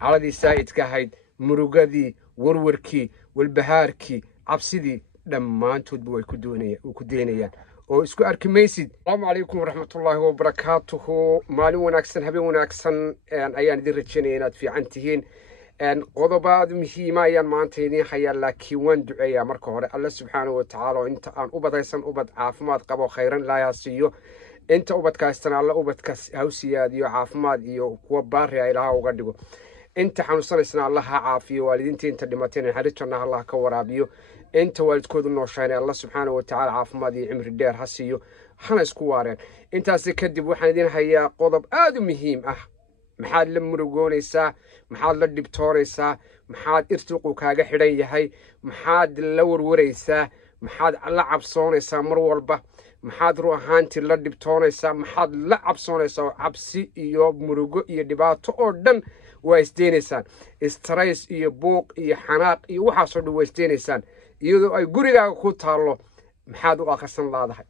caladii saa'idka ahayd murugadii warwarkii walbahaarkii cabsidii dhammaantoodba way ku deynayaan oo isku arki maysid. Assalaamu calaykum waraxmatullaahi wabarakaatuhu. maalin wanaagsan habeen wanaagsan ayaan idin rajaynaya inaad fiican tihiin. qodobaad muhiima ayaan maanta idin hayaa laakiin waan duceeyaa marka hore alla subxaanahu wa tacaala inta aan ubadaysan ubad caafimaad qabo khayran ilaahay siiyo inta ubadkaastan alla ubadkaas ha u siyaadiyo caafimaad iyo kuwa baari ah ilaaha uga dhigo inta xanuunsanaysana alla ha caafiyo waalidiinta inta dhimatayna naxariistana allah ka waraabiyo inta waalidkoodu nooshaayna alla subxaanahu wa tacaala caafimaad iyo cimri dheer ha siiyo hana isku waareen. intaasi kadib waxaan idin hayaa qodob aad u muhiim ah. maxaad la murugoonaysaa? maxaad la dhibtoonaysaa? maxaad irtiqu kaaga xidhan yahay? maxaad la warwaraysaa? maxaad la cabsoonaysaa mar walba? maxaad ru ahaantii la dhibtoonaysaa? maxaad la cabsoonaysaa? cabsi iyo murugo iyo dhibaato oo dhan waa isdeenaysaan. stress iyo buuq iyo xanaaq iyo waxaasoo dhan waa isdeenaysaan iyadoo ay gurigaaga ku taallo. maxaad u akhrisan laadahay?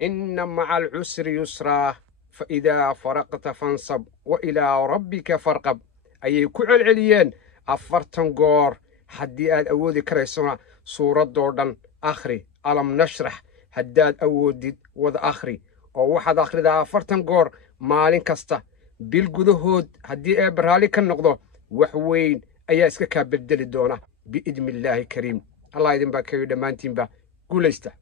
inna maca alcusri yusraa فإذا فرقت فانصب وإلى ربك فارقب. أي كل عليين أفرتن قور حدي أودي كريسونا سورة دوردن آخري ألم نشرح هداد أودي وذ آخري أو واحد آخري ذا أفرتن قور مالين كستا بالجذهود هدي أبرالي كالنقضة وحوين أي أسكك بدل الدونة بإذن الله كريم. الله يدين باكيو دمانتين با قول استا